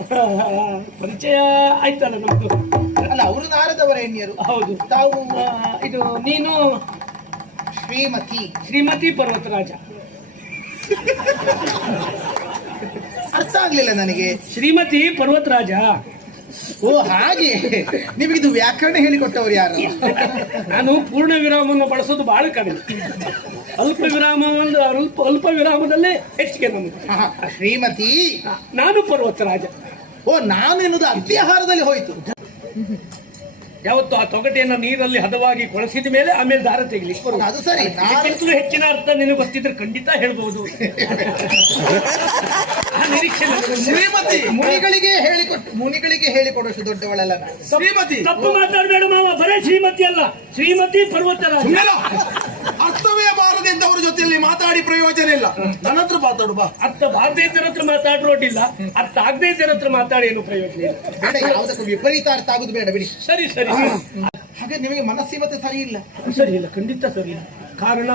ಪರಿಚಯ ಆಯ್ತಲ್ಲ ನಮ್ದು? ಅಲ್ಲ ಅವರು ನಾರದವರ ಹೆಣ್ಣಿಯರು ಹೌದು. ತಾವು ಇದು ನೀನು ಶ್ರೀಮತಿ. ಶ್ರೀಮತಿ ಪರ್ವತರಾಜ. ಅರ್ಥ ಆಗ್ಲಿಲ್ಲ ನನಗೆ. ಶ್ರೀಮತಿ ಪರ್ವತರಾಜ. ಓ ಹಾಗೆ. ನಿಮಗಿದು ವ್ಯಾಕರಣ ಹೇಳಿಕೊಟ್ಟವರು ಯಾರು? ನಾನು ಪೂರ್ಣ ವಿರಾಮವನ್ನು ಬಳಸೋದು ಬಹಳ ಕಡಿಮೆ. ಅಲ್ಪ ವಿರಾಮ ಒಂದು ಅಲ್ಪ ಅಲ್ಪ ವಿರಾಮದಲ್ಲೇ ಹೆಚ್ಚಿಗೆ ನಮಗೆ ಶ್ರೀಮತಿ. ನಾನು ಪರ್ವತರಾಜ. ಓ ನಾನು ಎನ್ನುವುದು ಅತ್ಯಾಹಾರದಲ್ಲಿ ಹೋಯಿತು. ಯಾವತ್ತು ಆ ತೊಗಟೆಯನ್ನು ನೀರಲ್ಲಿ ಹದವಾಗಿ ಕೊಳಸಿದ ಮೇಲೆ ಆಮೇಲೆ ದಾರ ತೆಗಿಲಿ. ಅದು ಸರಿ. ನಾನು ಇದಕ್ಕಿಂತಲೂ ಹೆಚ್ಚಿನ ಅರ್ಥ ನಿನಗೆ ಗೊತ್ತಿದ್ರೆ ಖಂಡಿತ ಹೇಳ್ಬಹುದು ಆ ನಿರೀಕ್ಷೆ ನನಗೊಂದು. ಶ್ರೀಮತಿ ಮುನಿಗಳಿಗೆ ಹೇಳಿಕೊಟ್ಟು ಮುನಿಗಳಿಗೆ ಹೇಳಿಕೊಡೋಷ್ಟು ದೊಡ್ಡವಳಲ್ಲ ನಾನು. ಶ್ರೀಮತಿ ತಪ್ಪು ಮಾತಾಡಬೇಡ ಮಾವ ಬರೇ ಶ್ರೀಮತಿ ಅಲ್ಲ. ಶ್ರೀಮತಿ ಪರ್ವತರಾಜ. ಬಾರದಿದ್ದವರ ಜೊತೆಯಲ್ಲಿ ಮಾತಾಡಿ ಪ್ರಯೋಜನ ಇಲ್ಲ. ನನ್ನ ಹತ್ರ ಮಾತಾಡು ಬಾ. ಅರ್ಥ ಬಾರದೇ ಇದ್ದರ ಹತ್ರ ಅರ್ಥ ಆಗದೆ ಇದ್ದರ ಹತ್ರ ಮಾತಾಡಿ ಏನು ಪ್ರಯೋಜನ ಇಲ್ಲ. ಬೇಡ ಯಾವುದಕ್ಕೂ ವಿಪರೀತ ಅರ್ಥ ಆಗುದು ಬೇಡ ಬಿಡಿ. ಸರಿ ಸರಿ. ಹಾಗೆ ನಿಮಗೆ ಮನಸ್ಸಿಮತ್ತೆ ಸರಿ ಇಲ್ಲ. ಸರಿ ಇಲ್ಲ ಖಂಡಿತ ಸರಿ ಇಲ್ಲ. ಕಾರಣ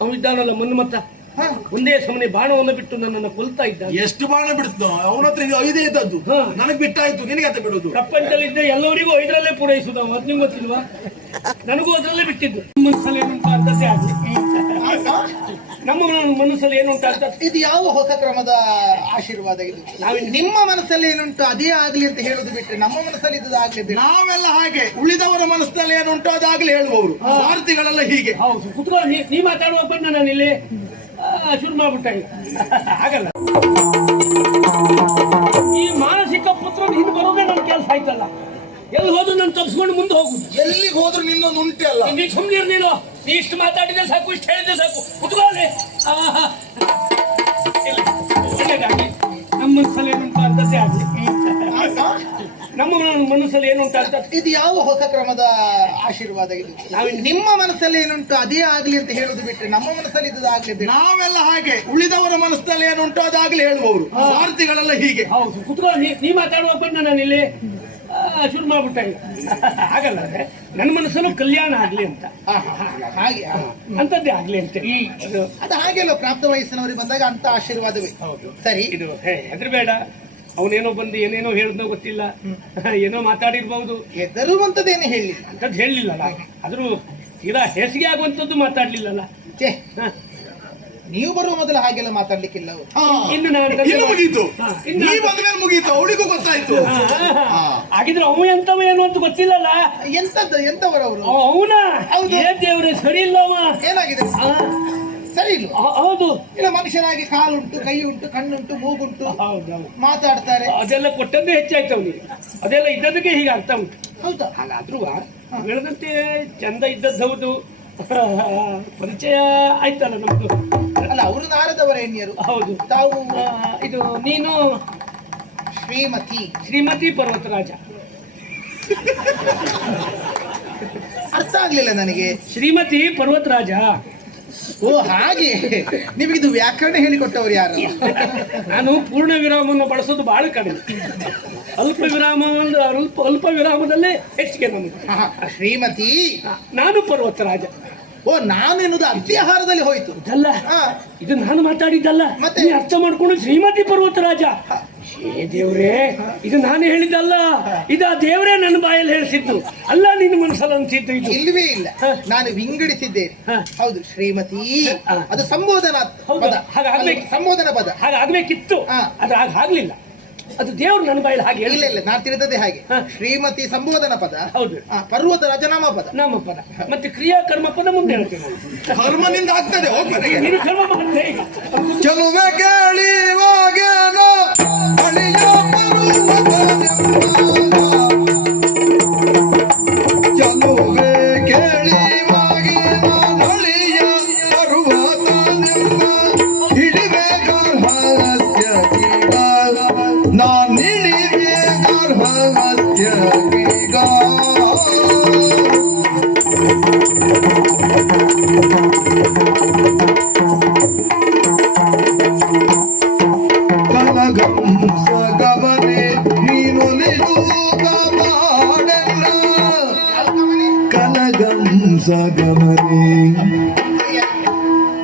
ಅವನಿದ್ದಾನಲ್ಲ ಮನ್ಮತ ಹಾ. ಒಂದೇ ಸಮನೆ ಬಾಣವನ್ನು ಬಿಟ್ಟು ನನ್ನನ್ನು ಕೊಲ್ತಾ ಇದ್ದ ಎಷ್ಟು ಬಾಣ ಬಿಡ್ತು ಅವನ ಹತ್ರ ಇದು ಐದೇ ಇದ್ದದ್ದು. ಹಾ. ನನಗ್ ಬಿಟ್ಟಾಯ್ತು ನಿನಗೆ ಅಂತ ಬಿಡೋದು. ಪ್ರಪಂಚದಲ್ಲಿದ್ದ ಎಲ್ಲರಿಗೂ ಐದರಲ್ಲೇ ಪೂರೈಸುದು. ಅದ್ ನಿಮ್ಗೆ ಗೊತ್ತಿಲ್ವಾ? ನನಗೂ ಅದರಲ್ಲೇ ಬಿಟ್ಟಿದ್ದು. ಮನಸ್ಸಲ್ಲಿ ಅಂತದ್ದೇ ಆಗ್ಲಿ ನಮ್ಮ ಮನಸ್ಸಲ್ಲಿ ಏನುಂಟು ಅಂತ? ಇದು ಯಾವ ಹೊಸ ಕ್ರಮದ ಆಶೀರ್ವಾದ ಇದು? ನಿಮ್ಮ ಮನಸ್ಸಲ್ಲಿ ಏನುಂಟು? ಅದೇ ಆಗ್ಲಿ ಅಂತ ಹೇಳೋದು ಬಿಟ್ಟರೆ ನಮ್ಮ ಮನಸ್ಸಲ್ಲಿ ಇದ್ದದ್ದು ಆಗ್ಲಿ. ನಾವೆಲ್ಲ ಹಾಗೆ. ಉಳಿದವರ ಮನಸ್ಸಲ್ಲಿ ಏನುಂಟು ಅದಾಗ್ಲಿ ಹೇಳುವವರು. ಸ್ವಾರ್ಥಿಗಳೆಲ್ಲ ಹೀಗೆ. ಹೌದು. ನೀ ಮಾತಾಡುವ ಬಂದ ನಾನು ಇಲ್ಲಿ ಶುರು ಮಾಡ್ಬಿಟ್ಟ. ಆಗಲ್ಲ. ಈ ಮಾನಸಿಕ ಪುತ್ರ ಹಿಂದೆ ಬರೋದೇ ನನ್ನ ಕೆಲಸ ಆಯ್ತಲ್ಲ. ಎಲ್ಲಿ ಹೋದ್ರು ನಾನು ತಪ್ಪಿಸ್ಕೊಂಡು ಮುಂದೆ ಹೋಗುದು. ಎಲ್ಲಿಗೆ ಹೋದ್ರು ನಿನ್ನೊಂದು ಉಂಟೆ ಅಲ್ಲ. ನೀನು ಸುಮ್ಮನೆ ನೀನು. ನೀ ಇಷ್ಟು ಮಾತಾಡಿದ್ರೆ ಸಾಕು ಇಷ್ಟು ಹೇಳಿದ್ರೆ ಸಾಕು. ಕುತ್ಕೊಳ್ಳಿ. ನಮ್ಮ ಮನಸ್ಸಲ್ಲಿ ಏನುಂಟು ಅಂತ ನಮ್ಮ ಮನಸ್ಸಲ್ಲಿ ಏನುಂಟು ಅಂತ ಇದು ಯಾವ ಹೊಸ ಕ್ರಮದ ಆಶೀರ್ವಾದ ಇದು? ನಾವು ನಿಮ್ಮ ಮನಸ್ಸಲ್ಲಿ ಏನುಂಟು ಅದೇ ಆಗ್ಲಿ ಅಂತ ಹೇಳೋದು ಬಿಟ್ಟರೆ ನಮ್ಮ ಮನಸ್ಸಲ್ಲಿ ಇದು ಆಗ್ಲಿ ಅಂತ. ನಾವೆಲ್ಲ ಹಾಗೆ ಉಳಿದವರ ಮನಸ್ಸಲ್ಲಿ ಏನುಂಟು ಅದಾಗ್ಲಿ ಹೇಳುವವರು. ಸ್ವಾರ್ಥಿಗಳೆಲ್ಲ ಹೀಗೆ. ಹೌದು ಕುತ್ಕೊಳ್ಳಿ ನೀ ಮಾತಾಡುವ ಬಣ್ಣ ನಾನಿಲ್ಲಿ. ಶುರು ಮಾಡ್ಬಿಟ್ಟಂಗೆ ಆಗಲ್ಲ ಅಂದ್ರೆ ನನ್ನ ಮನಸ್ಸಲ್ಲೂ ಕಲ್ಯಾಣ ಆಗ್ಲಿ ಅಂತ. ಹಾಗೆ. ಅಂತದ್ದೇ ಆಗ್ಲಿ ಅಂತ. ಅದು ಅದು ಹಾಗೆಲ್ಲ ಪ್ರಾಪ್ತ ವಯಸ್ಸಿನವರಿಗೆ ಬಂದಾಗ ಅಂತ ಆಶೀರ್ವಾದವೇ. ಹೌದು. ಸರಿ. ಇದು ಹೇ ಅದ್ರ ಬೇಡ. ಅವನೇನೋ ಬಂದು ಏನೇನೋ ಹೇಳಿದ್ನೋ ಗೊತ್ತಿಲ್ಲ. ಏನೋ ಮಾತಾಡಿರ್ಬಹುದು ಹೆದರುವಂತದ್ದೇನು ಹೇಳಿ. ಅಂತದ್ದು ಹೇಳಲಿಲ್ಲಲ್ಲ ಆದ್ರೂ ತೀರಾ ಹೇಸಿಗೆ ಆಗುವಂತದ್ದು ಮಾತಾಡ್ಲಿಲ್ಲಲ್ಲ. ಛೇ. ಹ. ನೀವು ಬರುವ ಮೊದಲು ಹಾಗೆಲ್ಲ ಮಾತಾಡ್ಲಿಕ್ಕಿಲ್ಲ. ಅವ್ರು. ಇನ್ನು ನಾನು ಇನ್ನು ಮುಗೀತು. ಹಾ, ಇನ್ನು ನೀ ಬಂದ ಮೇಲೆ ಮುಗೀತು. ಅವಳಿಗೂ ಗೊತ್ತಾಯ್ತು. ಹಾ. ಹಾಗಿದ್ರೆ ಅವ ಎಂತವ ಏನು ಅಂತ ಗೊತ್ತಿಲ್ಲಲ್ಲ? ಎಂತದ್ದು ಎಂತವರವರು ಅವನ? ಹೌದು. ಏ ದೇವ್ರೆ ಸರಿ ಇಲ್ಲ ಅವ? ಏನಾಗಿದೆ? ಆ, ಸರಿ ಇಲ್ಲ ಹೌದು. ಇಲ್ಲ ಮನುಷ್ಯನಾಗಿ ಕಾಲುಂಟು ಕೈ ಉಂಟು ಕಣ್ಣುಂಟು ಮೂಗುಂಟು ಹೌದೌದು ಮಾತಾಡ್ತಾರೆ. ಅದೆಲ್ಲ ಕೊಟ್ಟದ್ದು ಹೆಚ್ಚಾಯ್ತು ಅವನಿಗೆ. ಅದೆಲ್ಲ ಇದ್ದದಕ್ಕೆ ಹೀಗೆ ಅರ್ಥ ಉಂಟು. ಹೌದಾ? ಹಾಗಾದ್ರೂ ಬೆಳೆದಂತೆ ಚಂದ ಇದ್ದದ್ದು ಹೌದು. ಪರಿಚಯ ಆಯ್ತಲ್ಲ ನಮ್ದು. ಅಲ್ಲ ಅವರು ನಾರದವರ ಹೆಣ್ಣಿಯರು ಹೌದು. ತಾವು ಆ, ಇದು ನೀನು ಶ್ರೀಮತಿ. ಶ್ರೀಮತಿ ಪರ್ವತರಾಜ. ಅರ್ಥ ಆಗ್ಲಿಲ್ಲ ನನಗೆ. ಶ್ರೀಮತಿ ಪರ್ವತರಾಜ. ಓ ಹಾಗೆ. ನಿಮಗಿದು ವ್ಯಾಕರಣ ಹೇಳಿಕೊಟ್ಟವರು ಯಾರು? ನಾನು ಪೂರ್ಣ ವಿರಾಮವನ್ನು ಬಳಸೋದು ಬಹಳ ಕಡಿಮೆ. ಅಲ್ಪ ವಿರಾಮ ಒಂದು ಅಲ್ಪ ಅಲ್ಪ ವಿರಾಮದಲ್ಲೇ ಹೆಚ್ಚಿಗೆ ನನಗೆ ಆಹಾ, ಶ್ರೀಮತಿ. ನಾನು ಪರ್ವತರಾಜ. ಓ ನಾನು ಎನ್ನುವುದು ಅತ್ಯಾಹಾರದಲ್ಲಿ ಹೋಯ್ತು. ಇದಲ್ಲ ಇದು ನಾನು ಮಾತಾಡಿದ್ದಲ್ಲ ಮತ್ತೆ? ನೀ ಅರ್ಥ ಮಾಡ್ಕೊಂಡು ಶ್ರೀಮತಿ ಪರ್ವತರಾಜ ಏ ದೇವ್ರೇ ಇದು ನಾನು ಹೇಳಿದ್ದಲ್ಲ ಇದು ಆ ದೇವರೇ ನನ್ನ ಬಾಯಲ್ಲಿ ಹೇಳಿಸಿದ್ದು. ಅಲ್ಲ ನಿನ್ನ ಮನಸ್ಸಲ್ಲಿ ಅನ್ಸಿದ್ದು ಇದು. ಇಲ್ವೇ ಇಲ್ಲ. ನಾನು ವಿಂಗಡಿಸಿದ್ದೆ. ಹೌದು ಶ್ರೀಮತಿ. ಅದು ಸಂಬೋಧನ? ಪದ. ಹಾಗಾಗ್ಬೇಕು. ಸಂಬೋಧನ ಪದ. ಹಾಗಾಗ್ಬೇಕಿತ್ತು ಹಾ. ಅದು ಹಾಗೆ ಆಗ್ಲಿಲ್ಲ. ಅದು ದೇವ್ರು ನನ್ನ ಬಾಯಲ್ಲಿ ಹಾಗೆ ಇಲ್ಲ ಇಲ್ಲ ನಾನು ತಿಳಿದದೇ ಹಾಗೆ. ಶ್ರೀಮತಿ ಸಂಬೋಧನ ಪದ ಹೌದು. ಪರ್ವತ ರಾಜನಾಮ ಪದ. ನಾಮ ಪದ ಮತ್ತೆ ಕ್ರಿಯಾ ಕರ್ಮ ಪದ ಮುಂದೆ ಹೇಳ್ತೀನಿ. ಕರ್ಮನಿಂದ ಆಗ್ತದೆ ಹೋಗ್ತದೆ ನೀನು ಕರ್ಮ ಚೆಲುವೆ ಕೇಳಿವಾಗೇನ ಅಳಿಯ ಚೆಲುವೆ ಕಲಗಂಸ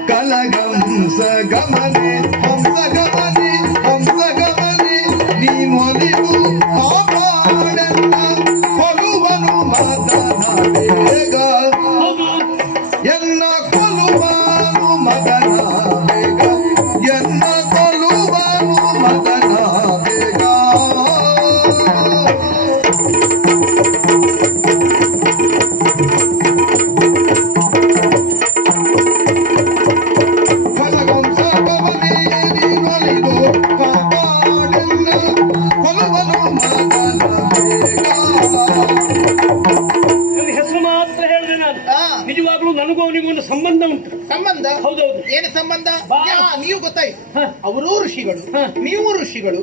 ಕಲಗಂ ಸಗಮನೆ ಸಗಮನೆ ಸಗಮನೆ ಗಮನೆ ಹಂಸ ಗಮನೆ ನೀನು ಒಲಿದು ಕಾಪಾಡೆನ್ನ ಕೊಲುವನು ಹೌದು ಎನ್ನ ಕೊಲುವನು ಮದನ ಬೇಗ. ಎನ್ನ ಕೊಲುವನು ಮದನ ಸಂಬಂಧ? ನೀವು ಗೊತ್ತಾಯ್ತು ಅವರು ಋಷಿಗಳು. ನೀವು ಋಷಿಗಳು.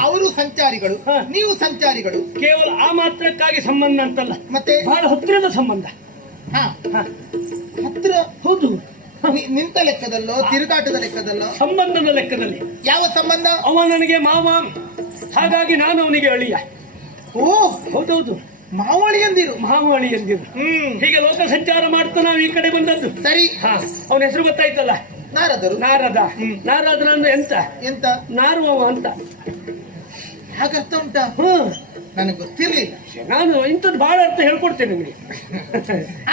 ಅವರು ಸಂಚಾರಿಗಳು. ನೀವು ಸಂಚಾರಿಗಳು. ಕೇವಲ ಆ ಮಾತ್ರಕ್ಕಾಗಿ ಸಂಬಂಧ ಅಂತಲ್ಲ. ಮತ್ತೆ? ಬಹಳ ಹತ್ತಿರದ ಸಂಬಂಧ. ಹಾ. ಹ. ಹತ್ರ? ಹೌದು. ನಿಂತ ಲೆಕ್ಕದಲ್ಲೋ ತಿರುಗಾಟದ ಲೆಕ್ಕದಲ್ಲೋ? ಸಂಬಂಧದ ಲೆಕ್ಕದಲ್ಲಿ. ಯಾವ ಸಂಬಂಧ? ಅವ ನನಗೆ ಮಾವ. ಹಾಗಾಗಿ ನಾನು ಅವನಿಗೆ ಅಳಿಯ. ಓ! ಹೌದೌದು. ಮಾವಳಿ ಎಂದಿರು ಮಾವಳಿ ಎಂದಿರು ಹ್ಮ್. ಹೀಗೆ ಲೋಕ ಸಂಚಾರ ಮಾಡ್ತಾ ನಾವು ಈ ಕಡೆ ಬಂದದ್ದು. ಸರಿ. ಹಾ. ಅವನ ಹೆಸರು ಗೊತ್ತಾಯ್ತಲ್ಲ. ನಾರದರು. ನಾರದ. ನಾರದ್ರ ಅಂದ್ರೆ ಎಂತ? ಎಂತ? ನಾರುವ ಅಂತ. ಹಾಗರ್ಥ ಉಂಟಾ? ಹ್ಮ್. ನನಗೆ ಗೊತ್ತಿರ್ಲಿಲ್ಲ. ನಾನು ಇಂಥದ್ದು ಬಹಳ ಅರ್ಥ ಹೇಳ್ಕೊಡ್ತೇನೆ ನಿಮಗೆ.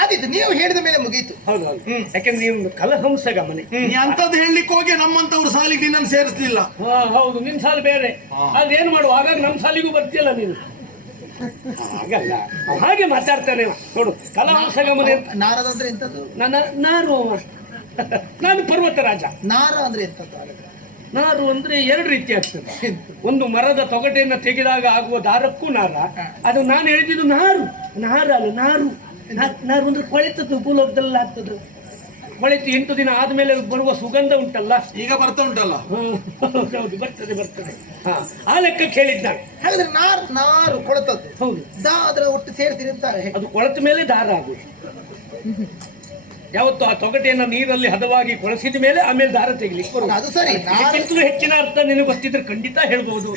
ಆದಿತ್ತು ನೀವು ಹೇಳಿದ ಮೇಲೆ ಮುಗೀತು. ಹೌದು ಹೌದು. ಯಾಕಂದ್ರೆ ನೀವು ಕಲಹಂಸ ಗಮನೆ ನೀ ಅಂತದ್ದು ಹೇಳಲಿಕ್ಕೆ ಹೋಗಿ ನಮ್ಮಂತವ್ರ ಸಾಲಿಗೆ ನಿನ್ನನ್ನು ಸೇರಿಸ್ಲಿಲ್ಲ. ಹಾ ಹೌದು ನಿನ್ ಸಾಲ ಬೇರೆ. ಅದ್ ಏನು ಮಾಡುವ? ಹಾಗಾಗಿ ನಮ್ಮ ಸಾಲಿಗೂ ಬರ್ತೀಯಲ್ಲ ನೀನು? ಹಾಗಲ್ಲ. ಹಾಗೆ ಮಾತಾಡ್ತಾನೆ. ನೋಡು ಕಲಹಂಸ ಗಮನೆ ನಾರದ ಅಂದ್ರೆ ಎಂತದ್ದು ನನ್ನ ನಾರು. ನಾನು ಪರ್ವತ ರಾಜ. ನಾರ ಅಂದ್ರೆ? ನಾರು ಅಂದ್ರೆ ಎರಡು ರೀತಿ ಆಗ್ತದೆ. ಒಂದು ಮರದ ತೊಗಟೆಯನ್ನು ತೆಗೆದಾಗ ಆಗುವ ದಾರಕ್ಕೂ ನಾರ. ಅದು ನಾನು ಹೇಳಿದ್ದು ನಾರು. ನಾರ ಅಲ್ಲ ನಾರು. ನಾರು ಅಂದ್ರೆ ಕೊಳೆತದ್ದು ಭೂಲೋಕದಲ್ಲಿ ಆಗ್ತದೆ ಕೊಳೆತು ಎಂಟು ದಿನ ಆದ್ಮೇಲೆ ಬರುವ ಸುಗಂಧ ಉಂಟಲ್ಲ? ಈಗ ಬರ್ತಾ ಉಂಟಲ್ಲ? ಹೌದು ಬರ್ತದೆ ಬರ್ತದೆ. ಹಾ ಆ ಲೆಕ್ಕ ಕೇಳಿದ್ದಾನೆ ಹಾಗಾದ್ರೆ ನಾರು ನಾರು ಕೊಳತದ್ದು. ಹೌದು. ದಾ ಅದರ ಒಟ್ಟು ಸೇರಿಸಿರಿ ಅದು ಕೊಳತ ಮೇಲೆ ದಾರ ಆಗುವುದು. ಯಾವತ್ತು ಆ ತೊಗಟೆಯನ್ನು ನೀರಲ್ಲಿ ಹದವಾಗಿ ಕೊಳಸಿದ ಮೇಲೆ ಆಮೇಲೆ ದಾರ ತೆಗಿಲಿಕ್ಕೆ ಅದು ಸರಿ. ಹೆಚ್ಚಿನ ಅರ್ಥ ನಿನಗೆ ಗೊತ್ತಿದ್ರೆ ಖಂಡಿತ ಹೇಳ್ಬಹುದು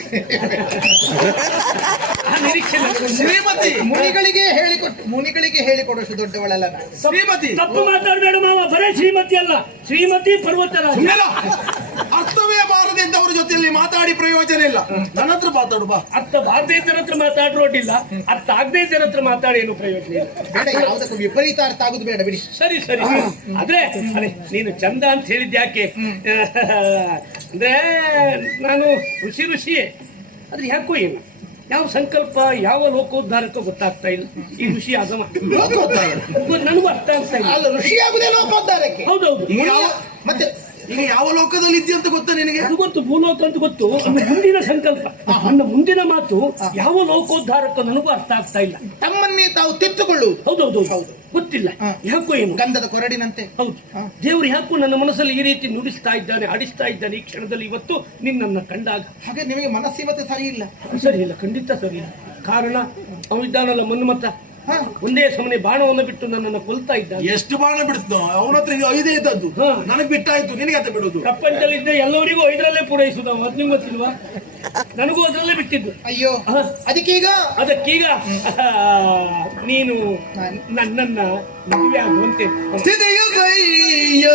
ಆ ನಿರೀಕ್ಷೆ ನನಗೊಂದು. ಶ್ರೀಮತಿ ಮುನಿಗಳಿಗೆ ಹೇಳಿಕೊಟ್ಟು ಮುನಿಗಳಿಗೆ ಹೇಳಿಕೊಡುವಷ್ಟು ದೊಡ್ಡವಳಲ್ಲ ನಾನು. ಶ್ರೀಮತಿ. ತಪ್ಪು ಮಾತಾಡಬೇಡ ಮಾವ. ಬರೇ ಶ್ರೀಮತಿ ಅಲ್ಲ. ಶ್ರೀಮತಿ ಪರ್ವತರಾಜ. ಅರ್ಥವೇ ಬಾರದಿದ್ದವರ ಜೊತೆಯಲ್ಲಿ ಮಾತಾಡಿ ಪ್ರಯೋಜನ ಇಲ್ಲ. ನನ್ನ ಹತ್ರ ಮಾತಾಡು ಬಾ. ಅರ್ಥ ಬಾರದೇ ಇದ್ದರ ಹತ್ರ ಮಾತಾಡಿರೋದಿಲ್ಲ ಅರ್ಥ ಆಗದೆ ಇದ್ದರ ಹತ್ರ ಮಾತಾಡಿ ಏನು ಪ್ರಯೋಜನ ಇಲ್ಲ. ಬೇಡ ಯಾವುದಕ್ಕೂ ವಿಪರೀತ ಅರ್ಥ ಆಗುದು ಬೇಡ ಬಿಡಿ. ಸರಿ ಸರಿ. ಆದ್ರೆ ಅರೆ ನೀನು ಚಂದ ಅಂತ ಹೇಳಿದ್ ಯಾಕೆ? ಅಂದ್ರೆ ನಾನು ಋಷಿ ಋಷಿಯೇ. ಆದ್ರೆ ಯಾಕೋ ಏನು? ಯಾವ ಸಂಕಲ್ಪ ಯಾವ ಲೋಕೋದ್ಧಾರಕ್ಕೂ ಗೊತ್ತಾಗ್ತಾ ಇಲ್ಲ. ಈ ಋಷಿ ಆಗಮ. ನನಗೂ ಅರ್ಥ ಆಗ್ತಾ ಇಲ್ಲ. ಅಲ್ಲ ಋಷಿ ಆಗುದೇ ಲೋಕೋದ್ಧಾರಕ್ಕೆ. ಹೌದೌದು. ಮತ್ತೆ ಈಗ ಯಾವ ಲೋಕದಲ್ಲಿ ಇದ್ದೀಯ ಅಂತ ಗೊತ್ತಾ ನಿನಗೆ? ಅದು ಗೊತ್ತು ಭೂಲೋಕ ಅಂತ ಗೊತ್ತು. ನನ್ನ ಮುಂದಿನ ಸಂಕಲ್ಪ. ನನ್ನ ಮುಂದಿನ ಮಾತು ಯಾವ ಲೋಕೋದ್ಧಾರಕ್ಕ ನನಗೂ ಅರ್ಥ ಆಗ್ತಾ ಇಲ್ಲ. ತಮ್ಮನ್ನೇ ತಾವು ತಿತ್ತುಕೊಳ್ಳುವುದು ಹೌದೌದು ಹೌದು. ಗೊತ್ತಿಲ್ಲ. ಯಾಕೋ ಏನು? ಗಂಧದ ಕೊರಡಿನಂತೆ. ಹೌದು. ದೇವರು ಯಾಕೋ ನನ್ನ ಮನಸ್ಸಲ್ಲಿ ಈ ರೀತಿ ನುಡಿಸ್ತಾ ಇದ್ದಾನೆ ಅಡಿಸ್ತಾ ಇದ್ದಾನೆ ಈ ಕ್ಷಣದಲ್ಲಿ ಇವತ್ತು ನಿನ್ನನ್ನು ಕಂಡಾಗ. ಹಾಗೆ ನಿಮಗೆ ಮನಸ್ಸು ಇವತ್ತು ಸರಿ ಇಲ್ಲ. ಸರಿ ಇಲ್ಲ ಖಂಡಿತ ಸರಿ ಇಲ್ಲ. ಕಾರಣ ಅವನಿದ್ದಾನಲ್ಲ ಮನ್ಮತ. ಒಂದೇ ಸಮನೆ ಬಾಣವನ್ನು ಬಿಟ್ಟು ನನ್ನನ್ನು ಕೊಲ್ತಾ ಇದ್ದ ಎಷ್ಟು ಬಾಣ ಬಿಡ್ತು ಅವನ ಹತ್ರ ಇದು ಐದೇ ಇದ್ದದ್ದು. ನನಗೆ ಬಿಟ್ಟಾಯ್ತು ನಿನಗೆ ಅಂತ ಬಿಡುದು? ಪ್ರಪಂಚದಲ್ಲಿದ್ದ ಎಲ್ಲರಿಗೂ ಐದರಲ್ಲೇ ಪೂರೈಸುದು ಅವ. ಅದ್ ನಿಮ್ಗೆ ಗೊತ್ತಿಲ್ವಾ? ನನಗೂ ಅದರಲ್ಲೇ ಬಿಟ್ಟಿದ್ದು. ಅಯ್ಯೋ. ಹಾ. ಅದಕ್ಕೀಗ? ಅದಕ್ಕೀಗ ನೀನು ನನ್ನ ನನ್ನನ್ನ ಮದುವೆ ಆಗುವಂತೆ. ಸ್ಥಿತಿಯ ಕೈಯ